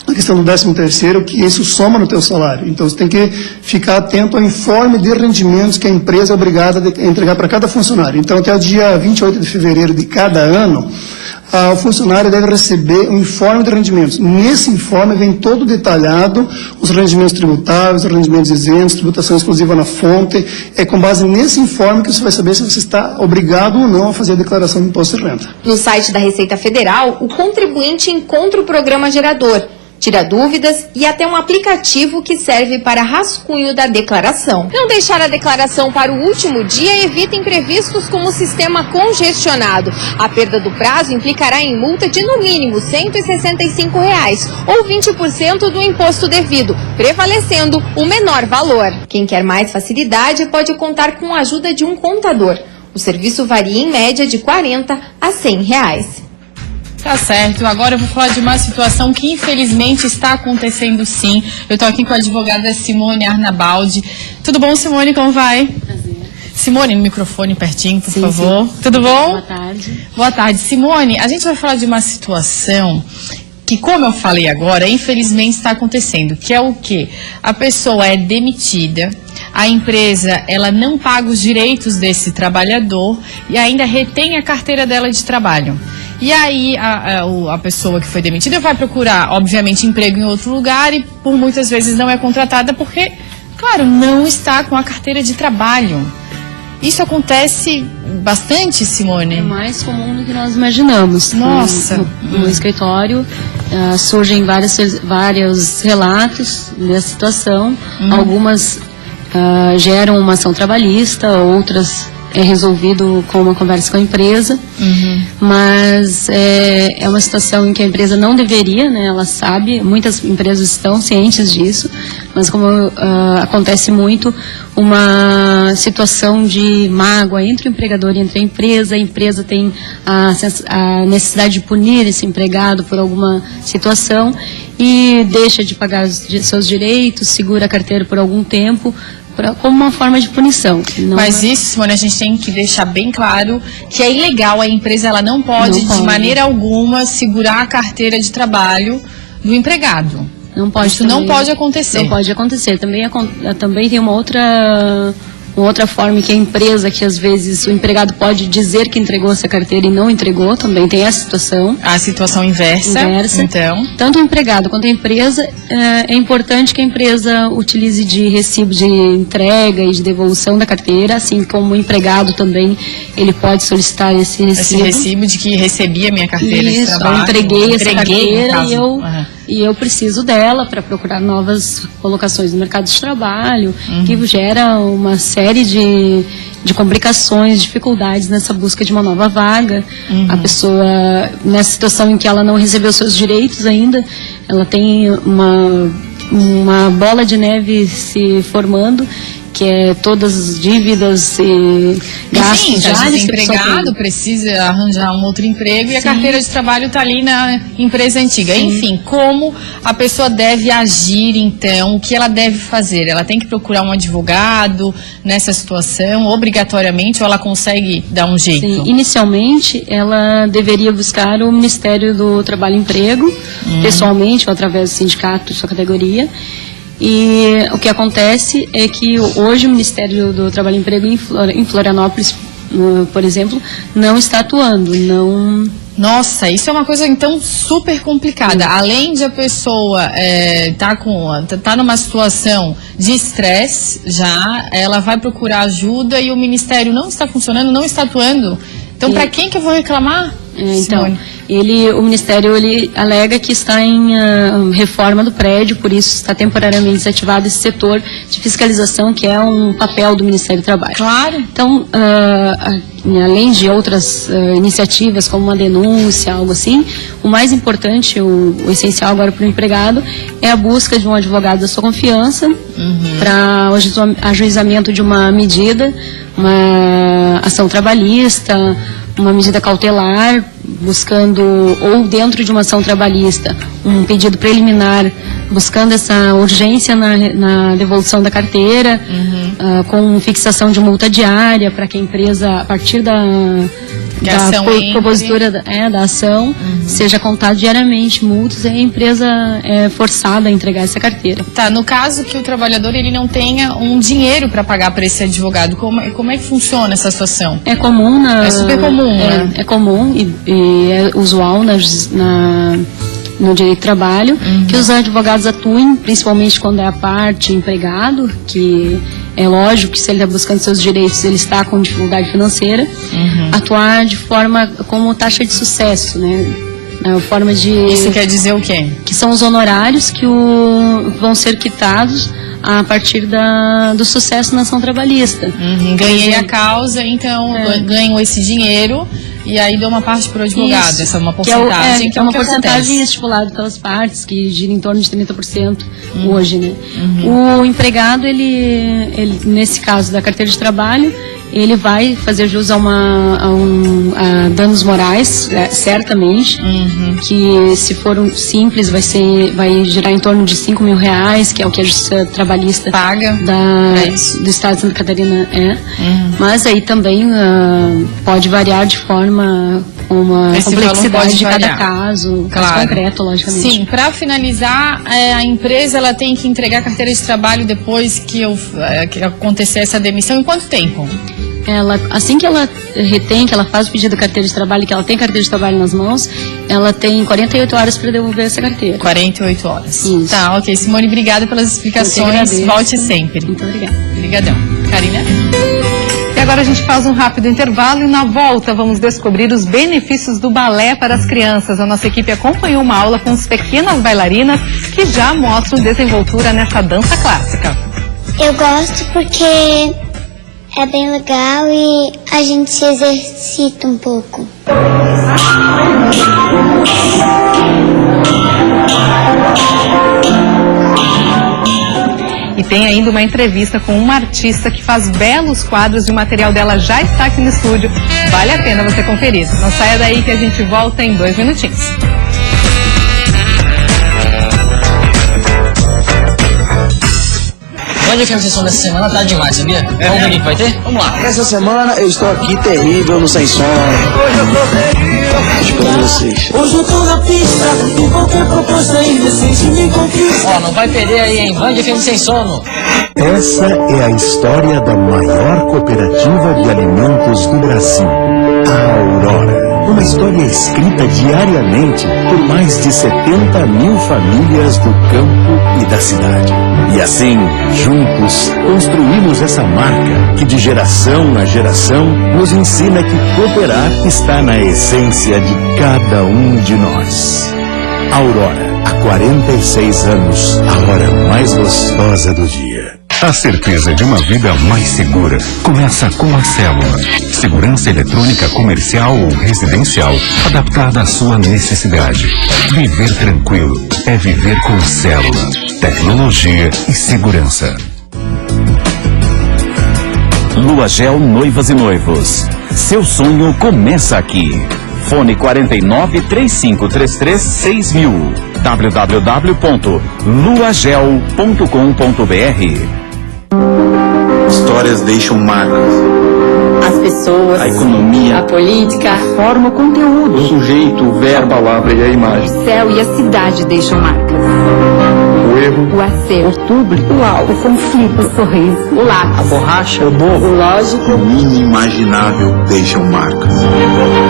a questão do 13º, que isso soma no teu salário. Então, você tem que ficar atento ao informe de rendimentos que a empresa é obrigada a entregar para cada funcionário. Então, até o dia 28 de fevereiro de cada ano, o funcionário deve receber um informe de rendimentos. Nesse informe vem todo detalhado os rendimentos tributáveis, os rendimentos isentos, tributação exclusiva na fonte. É com base nesse informe que você vai saber se você está obrigado ou não a fazer a declaração de imposto de renda. No site da Receita Federal, o contribuinte encontra o programa gerador, tira dúvidas e até um aplicativo que serve para rascunho da declaração. Não deixar a declaração para o último dia evita imprevistos como o sistema congestionado. A perda do prazo implicará em multa de no mínimo R$ 165 ou 20% do imposto devido, prevalecendo o menor valor. Quem quer mais facilidade pode contar com a ajuda de um contador. O serviço varia em média de R$ 40 a R$ 100. Tá certo, agora eu vou falar de uma situação que infelizmente está acontecendo sim. Eu tô aqui com a advogada Simone Arnabaldi. Tudo bom, Simone? Como vai? Prazer. Simone, no microfone pertinho, por favor. Sim. Tudo bom? Boa tarde. Boa tarde. Simone, a gente vai falar de uma situação que, como eu falei agora, infelizmente está acontecendo, que é o quê? A pessoa é demitida, a empresa ela não paga os direitos desse trabalhador e ainda retém a carteira dela de trabalho. E aí a pessoa que foi demitida vai procurar, obviamente, emprego em outro lugar e por muitas vezes não é contratada porque, claro, não está com a carteira de trabalho. Isso acontece bastante, Simone? É mais comum do que nós imaginamos. Nossa! No escritório surgem vários relatos dessa situação. Algumas geram uma ação trabalhista, outras é resolvido com uma conversa com a empresa, mas é uma situação em que a empresa não deveria, né? Ela sabe, muitas empresas estão cientes disso, mas como acontece muito, uma situação de mágoa entre o empregador e entre a empresa tem a necessidade de punir esse empregado por alguma situação e deixa de pagar os seus direitos, segura a carteira por algum tempo, como uma forma de punição. Mas isso, Simone, a gente tem que deixar bem claro que é ilegal. A empresa ela não pode, de maneira alguma, segurar a carteira de trabalho do empregado. Não pode. Isso não pode acontecer. Não pode acontecer. Também tem uma outra forma que a empresa, que às vezes o empregado pode dizer que entregou essa carteira e não entregou, também tem essa situação. A situação inversa. Então. Tanto o empregado quanto a empresa, é importante que a empresa utilize de recibo de entrega e de devolução da carteira, assim como o empregado também, ele pode solicitar esse recibo. Esse recibo de que recebi a minha carteira de trabalho. Eu entreguei essa carteira e eu preciso dela para procurar novas colocações no mercado de trabalho, que gera uma série de complicações, dificuldades nessa busca de uma nova vaga. A pessoa, nessa situação em que ela não recebeu seus direitos ainda, ela tem uma bola de neve se formando, que é todas as dívidas e gastos diários. O empregado precisa arranjar um outro emprego e a carteira de trabalho está ali na empresa antiga. Sim. Enfim, como a pessoa deve agir, então, o que ela deve fazer? Ela tem que procurar um advogado nessa situação, obrigatoriamente, ou ela consegue dar um jeito? Sim. Inicialmente, ela deveria buscar o Ministério do Trabalho e Emprego, pessoalmente ou através do sindicato de sua categoria. E o que acontece é que hoje o Ministério do Trabalho e Emprego em Florianópolis, por exemplo, não está atuando, não... Nossa, isso é uma coisa então super complicada. Além de a pessoa tá numa situação de estresse já, ela vai procurar ajuda e o Ministério não está funcionando, não está atuando. Então, para quem que eu vou reclamar? Então, o Ministério alega que está em reforma do prédio, por isso está temporariamente desativado esse setor de fiscalização, que é um papel do Ministério do Trabalho. Claro. Então, além de outras iniciativas, como uma denúncia, algo assim, o mais importante, o essencial agora para o empregado, é a busca de um advogado da sua confiança para o ajuizamento de uma medida, uma ação trabalhista, uma medida cautelar, buscando, ou dentro de uma ação trabalhista, um pedido preliminar, buscando essa urgência na devolução da carteira, com fixação de multa diária para que a empresa, a partir da propositura da ação, seja contado diariamente multas e a empresa é forçada a entregar essa carteira. Tá, no caso que o trabalhador ele não tenha um dinheiro para pagar para esse advogado, como é que funciona essa situação? É comum, é super comum, né? É comum e é usual no direito do trabalho, que os advogados atuem, principalmente quando é a parte empregado, que é lógico que se ele está buscando seus direitos, ele está com dificuldade financeira, atuar de forma como taxa de sucesso, né? Forma de... Isso quer dizer o quê? Que são os honorários que vão ser quitados a partir do sucesso na ação trabalhista. Ganhei a causa, então ganho esse dinheiro e aí dou uma parte para o advogado. Isso. Essa é uma porcentagem que é uma porcentagem estipulada pelas partes, que gira em torno de 30% hoje, né? O empregado, ele, nesse caso da carteira de trabalho, ele vai fazer jus a danos morais, certamente, que se for simples vai girar em torno de R$5 mil, que é o que a Justiça Trabalhista paga do Estado de Santa Catarina mas aí também pode variar de forma com uma complexidade de cada caso, caso concreto, logicamente. Sim, para finalizar, a empresa ela tem que entregar a carteira de trabalho depois que acontecer essa demissão, em quanto tempo? Assim que ela que ela faz o pedido da carteira de trabalho, que ela tem carteira de trabalho nas mãos, ela tem 48 horas para devolver essa carteira. 48 horas. Isso. Tá, ok. Simone, obrigada pelas explicações. Volte sempre. Muito obrigada. Obrigadão. Karina? E agora a gente faz um rápido intervalo e na volta vamos descobrir os benefícios do balé para as crianças. A nossa equipe acompanhou uma aula com as pequenas bailarinas que já mostram desenvoltura nessa dança clássica. Eu gosto porque é bem legal e a gente se exercita um pouco. E tem ainda uma entrevista com uma artista que faz belos quadros e o material dela já está aqui no estúdio. Vale a pena você conferir. Não saia daí que a gente volta em 2 minutinhos. Onde a sessão dessa semana tá demais, sabia? Vamos ver o que vai ter? Vamos lá. Essa semana eu estou aqui terrível no Sem Sono. Hoje eu tô terrível. Espero vocês. Hoje eu tô na pista e qualquer proposta indecente me conquista. Ó, não vai perder aí, hein? Band FM Sem Sono. Essa é a história da maior cooperativa de alimentos do Brasil, a Aurora. Uma história escrita diariamente por mais de 70 mil famílias do campo e da cidade. E assim, juntos, construímos essa marca que de geração a geração nos ensina que cooperar está na essência de cada um de nós. Aurora, há 46 anos, a hora mais gostosa do dia. A certeza de uma vida mais segura começa com a Célula. Segurança eletrônica comercial ou residencial, adaptada à sua necessidade. Viver tranquilo é viver com Célula. Tecnologia e segurança. Lua Gel Noivas e Noivos. Seu sonho começa aqui. Fone 49-3533-6000. www.luagel.com.br. Histórias deixam marcas. As pessoas, a economia, a política, forma o conteúdo. O sujeito, o verbo, a palavra e a imagem. O céu e a cidade deixam marcas. O erro, o acerto, o público, o alto, o conflito, o sorriso, o lápis, a borracha, o borro, o lógico, o inimaginável deixam marcas.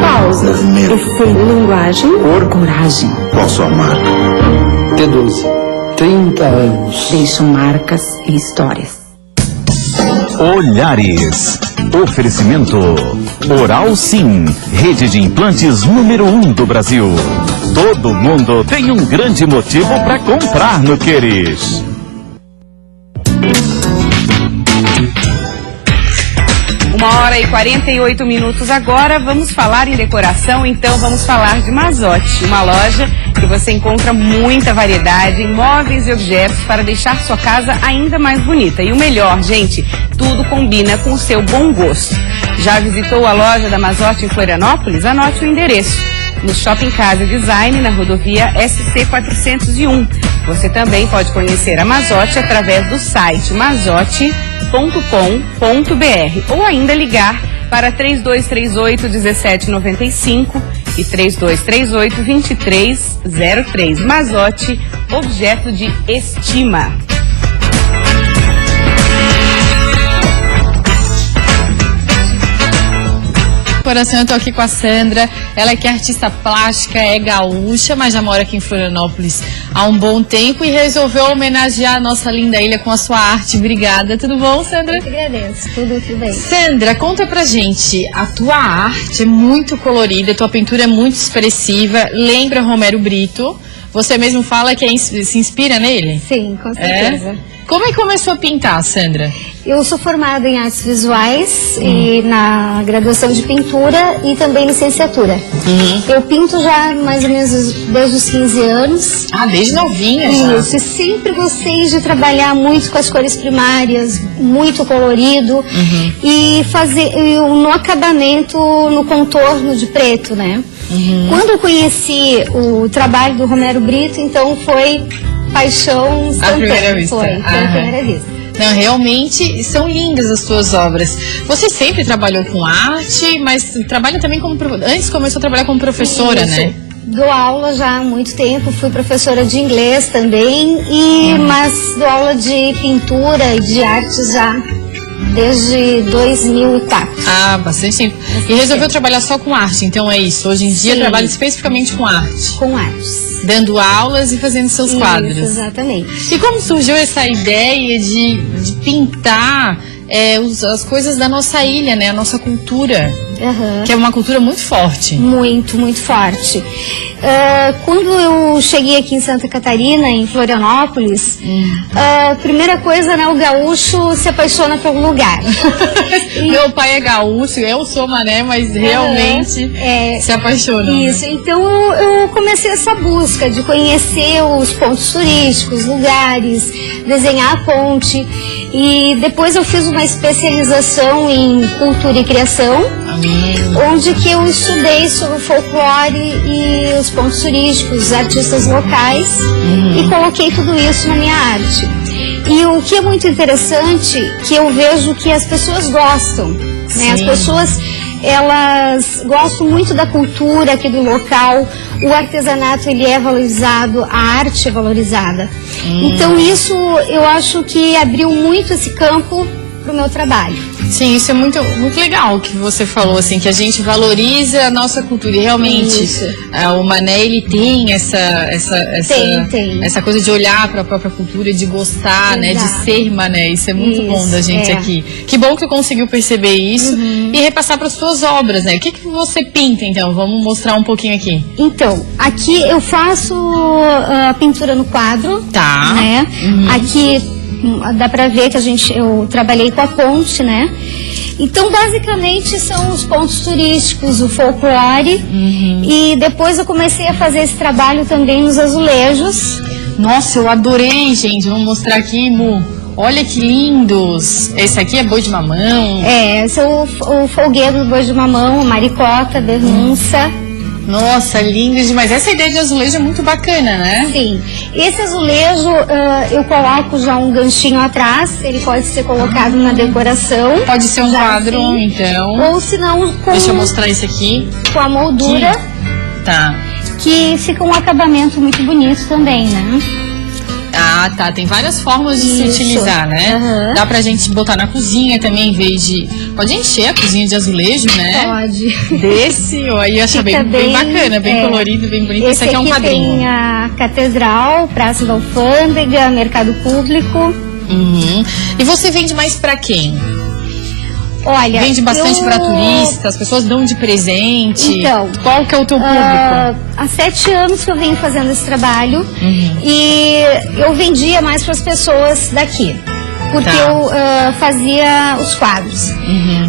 Pausa, efeito, linguagem, cor, coragem. Qual sua marca? T12, 30 anos. Deixam marcas e histórias. Olhares. Oferecimento Oral Sim, rede de implantes número 1 do Brasil. Todo mundo tem um grande motivo para comprar no Queris. 1h48 agora, vamos falar em decoração, então vamos falar de Mazotti, uma loja que você encontra muita variedade em móveis e objetos para deixar sua casa ainda mais bonita. E o melhor, gente, tudo combina com o seu bom gosto. Já visitou a loja da Mazotti em Florianópolis? Anote o endereço. No Shopping Casa Design, na rodovia SC 401. Você também pode conhecer a Mazotti através do site mazotti.com.br ou ainda ligar para 3238-1795 e 3238-2303. Mazotti, objeto de estima. Coração, eu tô aqui com a Sandra, ela que é artista plástica, é gaúcha, mas já mora aqui em Florianópolis há um bom tempo e resolveu homenagear a nossa linda ilha com a sua arte. Obrigada, tudo bom, Sandra? Eu que agradeço, tudo bem. Sandra, conta pra gente, a tua arte é muito colorida, a tua pintura é muito expressiva, lembra Romero Brito, você mesmo fala que se inspira nele? Sim, com certeza. Como é que começou a pintar, Sandra? Eu sou formada em artes visuais e na graduação de pintura e também licenciatura. Eu pinto já mais ou menos desde os 15 anos. Ah, desde novinha já? Isso, e sempre gostei de trabalhar muito com as cores primárias, muito colorido e fazer no acabamento, no contorno de preto, né? Quando eu conheci o trabalho do Romero Brito, então foi paixão instantânea. À primeira vista. Foi a primeira vista. Não, realmente são lindas as suas obras. Você sempre trabalhou com arte, mas trabalha também como... Antes começou a trabalhar como professora, né? Dou aula já há muito tempo, fui professora de inglês também, mas dou aula de pintura e de arte já desde 2000 e tal. Ah, bastante tempo. E resolveu trabalhar só com arte, então é isso? Hoje em dia trabalha especificamente com arte? Com artes. Dando aulas e fazendo seus quadros. Exatamente. E como surgiu essa ideia de pintar as coisas da nossa ilha, né? A nossa cultura, que é uma cultura muito forte. Muito, muito forte. Quando eu cheguei aqui em Santa Catarina, em Florianópolis, a primeira coisa, né, o gaúcho se apaixona por um lugar. Meu pai é gaúcho, eu sou mané, mas realmente se apaixona. Isso, então eu comecei essa busca de conhecer os pontos turísticos, lugares, desenhar a ponte. E depois eu fiz uma especialização em cultura e criação, onde que eu estudei sobre o folclore e os pontos turísticos, os artistas locais, e coloquei tudo isso na minha arte. E o que é muito interessante, que eu vejo que as pessoas gostam, né? As pessoas, elas gostam muito da cultura aqui do local, o artesanato ele é valorizado, a arte é valorizada. Então isso eu acho que abriu muito esse campo para o meu trabalho. Sim, isso é muito, muito legal que você falou, assim, que a gente valoriza a nossa cultura. E realmente, o Mané, ele tem essa coisa de olhar para a própria cultura, de gostar, né, de ser Mané. Isso é muito bom da gente aqui. Que bom que tu conseguiu perceber isso e repassar para as suas obras, né? O que você pinta, então? Vamos mostrar um pouquinho aqui. Então, aqui eu faço a pintura no quadro, né? Aqui dá pra ver que eu trabalhei com a ponte, né? Então, basicamente, são os pontos turísticos, o folclore. E depois eu comecei a fazer esse trabalho também nos azulejos. Nossa, eu adorei, gente. Vamos mostrar aqui, Mu. Olha que lindos. Esse aqui é boi de mamão. Esse é o folguedo do boi de mamão, a maricota, a denúncia. Nossa, lindo demais. Essa ideia de azulejo é muito bacana, né? Sim. Esse azulejo, eu coloco já um ganchinho atrás, ele pode ser colocado na decoração. Pode ser um quadro, assim, então. Ou se não, deixa eu mostrar esse aqui. Com a moldura. Tá. Que fica um acabamento muito bonito também, né? Ah, tá. Tem várias formas de se utilizar, né? Dá pra gente botar na cozinha também, em vez de... Pode encher a cozinha de azulejo, né? Pode. Desse, eu acho bem bacana, bem colorido, bem bonito. Esse aqui é um quadrinho. Tem a Catedral, Praça da Alfândega, Mercado Público. E você vende mais pra quem? Olha, vende bastante para turista, as pessoas dão de presente. Então, qual que é o teu público? Há 7 anos que eu venho fazendo esse trabalho e eu vendia mais para as pessoas daqui. porque eu fazia os quadros.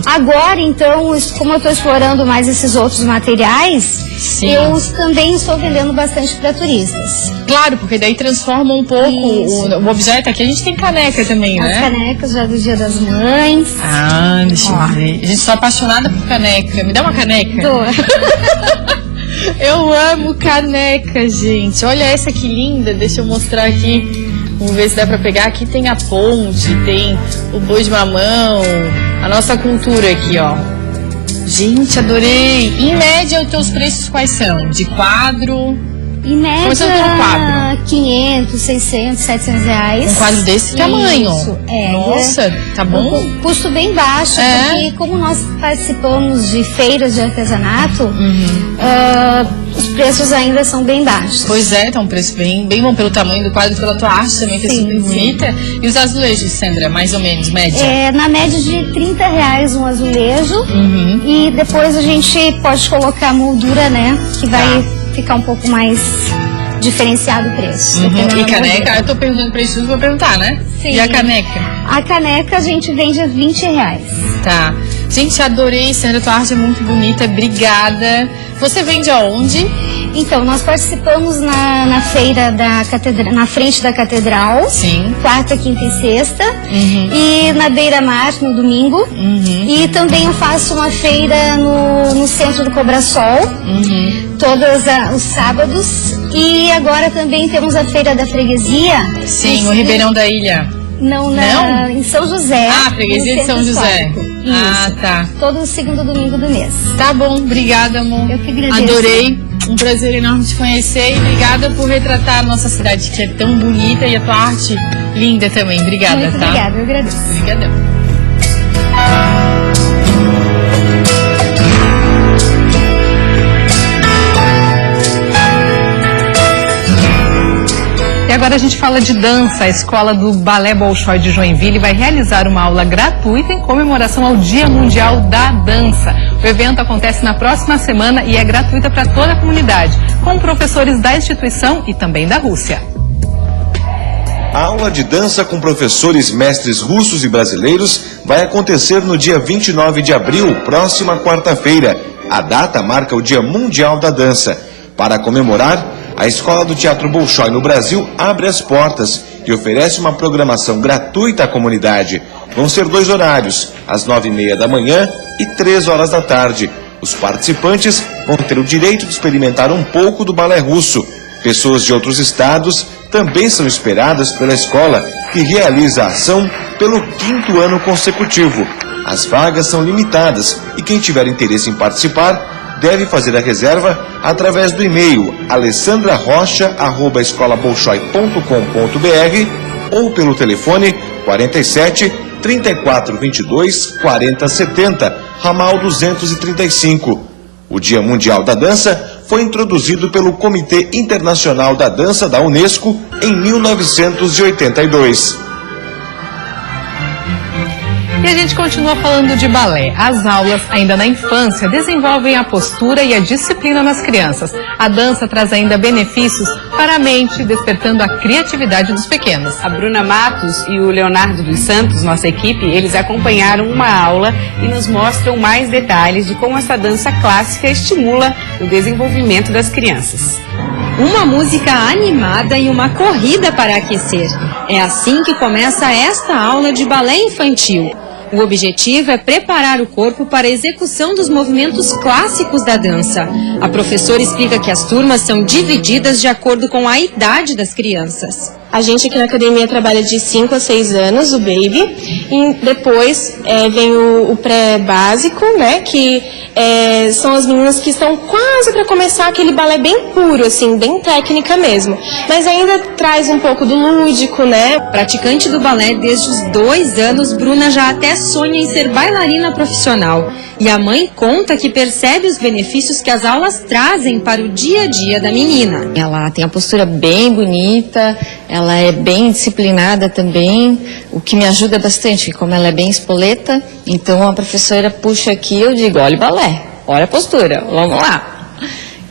Agora, então, como eu estou explorando mais esses outros materiais, eu também estou vendendo bastante para turistas. Claro, porque daí transforma um pouco o objeto. Aqui a gente tem caneca também, né? As canecas já do Dia das Mães. Ah, deixa eu ver. A gente está apaixonada por caneca. Me dá uma caneca? Eu amo caneca, gente. Olha essa que linda. Deixa eu mostrar aqui. Vamos ver se dá pra pegar. Aqui tem a ponte, tem o boi de mamão, a nossa cultura aqui, ó. Gente, adorei. Em média, os teus preços quais são? De quadro? Em média, 500, 600, 700 reais. Um quadro desse tamanho? Isso, Nossa, tá bom? Um custo bem baixo, porque como nós participamos de feiras de artesanato, os preços ainda são bem baixos. Pois é, tá um preço bem bom pelo tamanho do quadro, pela tua arte também, que é super bonita. E os azulejos, Sandra, mais ou menos, média? Na média de R$30 um azulejo. E depois a gente pode colocar a moldura, né? Que vai ficar um pouco mais diferenciado o preço. E caneca? Eu tô perguntando preço, vou perguntar, né? Sim. E a caneca? A caneca a gente vende a R$20. Tá. Gente, adorei, Sandra, tua arte é muito bonita, obrigada. Você vende aonde? Então, nós participamos na feira da catedral, na frente da catedral. Sim. Quarta, quinta e sexta. E na beira-mar, no domingo. E também eu faço uma feira no centro do Cobrasol. Todos os sábados. E agora também temos a feira da freguesia. Sim, no Ribeirão da Ilha. Não, em São José. Ah, freguesia de São José. Isso. Ah, tá. Todo segundo domingo do mês. Tá bom, obrigada, amor. Eu que agradeço. Adorei. Um prazer enorme te conhecer e obrigada por retratar a nossa cidade, que é tão bonita, e a tua arte linda também. Obrigada, Muito tá? Obrigada, eu agradeço. Obrigadão. E agora a gente fala de dança. A escola do Balé Bolshoi de Joinville vai realizar uma aula gratuita em comemoração ao Dia Mundial da Dança. O evento acontece na próxima semana e é gratuita para toda a comunidade, com professores da instituição e também da Rússia. A aula de dança com professores mestres russos e brasileiros vai acontecer no dia 29 de abril, próxima quarta-feira. A data marca o Dia Mundial da Dança. Para comemorar, a Escola do Teatro Bolshoi no Brasil abre as portas e oferece uma programação gratuita à comunidade. Vão ser 2 horários, às 9h30 da manhã e 3 horas da tarde. Os participantes vão ter o direito de experimentar um pouco do balé russo. Pessoas de outros estados também são esperadas pela escola, que realiza a ação pelo 5º ano consecutivo. As vagas são limitadas e quem tiver interesse em participar deve fazer a reserva através do e-mail alessandrarocha@escolabolshoi.com.br ou pelo telefone 47 34 22 40 70, ramal 235. O Dia Mundial da Dança foi introduzido pelo Comitê Internacional da Dança da Unesco em 1982. E a gente continua falando de balé. As aulas, ainda na infância, desenvolvem a postura e a disciplina nas crianças. A dança traz ainda benefícios para a mente, despertando a criatividade dos pequenos. A Bruna Matos e o Leonardo dos Santos, nossa equipe, eles acompanharam uma aula e nos mostram mais detalhes de como essa dança clássica estimula o desenvolvimento das crianças. Uma música animada e uma corrida para aquecer. É assim que começa esta aula de balé infantil. O objetivo é preparar o corpo para a execução dos movimentos clássicos da dança. A professora explica que as turmas são divididas de acordo com a idade das crianças. A gente aqui na academia trabalha de 5 a 6 anos, o baby, e depois vem o pré-básico, né, que são as meninas que estão quase para começar aquele balé bem puro, assim, bem técnica mesmo, mas ainda traz um pouco do lúdico, né. Praticante do balé desde os 2 anos, Bruna já até sonha em ser bailarina profissional. E a mãe conta que percebe os benefícios que as aulas trazem para o dia a dia da menina. Ela tem a postura bem bonita, ela é bem disciplinada também, o que me ajuda bastante, como ela é bem espoleta, então a professora puxa aqui, eu digo, olha o balé, olha a postura, vamos lá.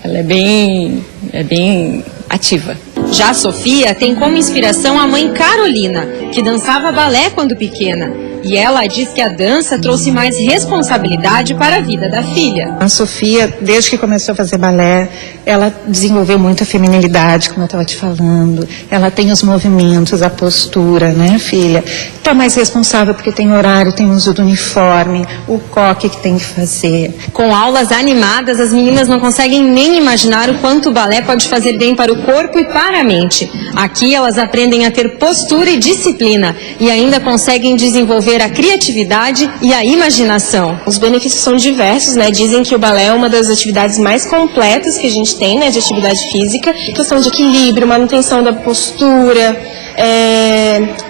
Ela é bem ativa. Já a Sofia tem como inspiração a mãe Carolina, que dançava balé quando pequena. E ela diz que a dança trouxe mais responsabilidade para a vida da filha. A Sofia, desde que começou a fazer balé, ela desenvolveu muito a feminilidade, como eu estava te falando. Ela tem os movimentos, a postura, né, filha? Está mais responsável porque tem horário, tem uso do uniforme, o coque que tem que fazer. Com aulas animadas, as meninas não conseguem nem imaginar o quanto o balé pode fazer bem para o corpo e para a mente. Aqui elas aprendem a ter postura e disciplina e ainda conseguem desenvolver a criatividade e a imaginação. Os benefícios são diversos, né? Dizem que o balé é uma das atividades mais completas que a gente tem, né? De atividade física. Questão de equilíbrio, manutenção da postura,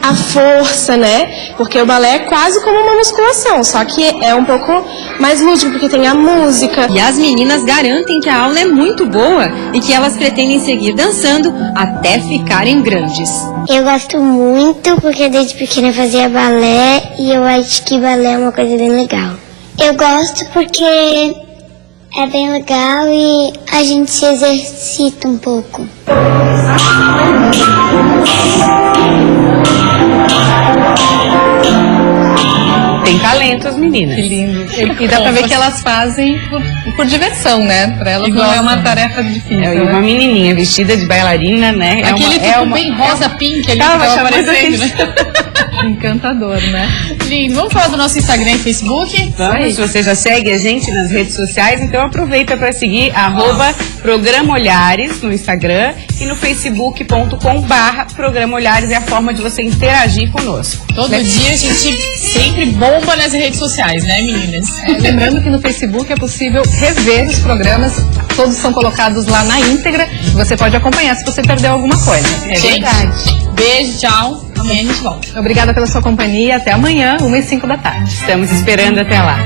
a força, né? Porque o balé é quase como uma musculação, só que é um pouco mais lúdico, porque tem a música. E as meninas garantem que a aula é muito boa e que elas pretendem seguir dançando até ficarem grandes. Eu gosto muito porque desde pequena eu fazia balé e eu acho que balé é uma coisa bem legal. Eu gosto porque é bem legal e a gente se exercita um pouco. Tem talento as meninas. Que lindo. E dá pra ver que elas fazem por diversão, né? Pra elas não é uma tarefa difícil. E uma menininha vestida de bailarina, né? Aquele bem rosa pink ali que tava aparecendo, né? Encantador, né? Lindo. Vamos falar do nosso Instagram e Facebook? Vamos, se você já segue a gente nas redes sociais, então aproveita para seguir @Programa Olhares no Instagram e no facebook.com/Programa Olhares é a forma de você interagir conosco. Todo dia a gente sempre bomba nas redes sociais, né, meninas? Lembrando que no Facebook é possível rever os programas, todos são colocados lá na íntegra, e você pode acompanhar se você perdeu alguma coisa. É verdade. Beijo, tchau. Amanhã a gente volta. Obrigada pela sua companhia. Até amanhã, 1h05 da tarde. Estamos esperando até lá.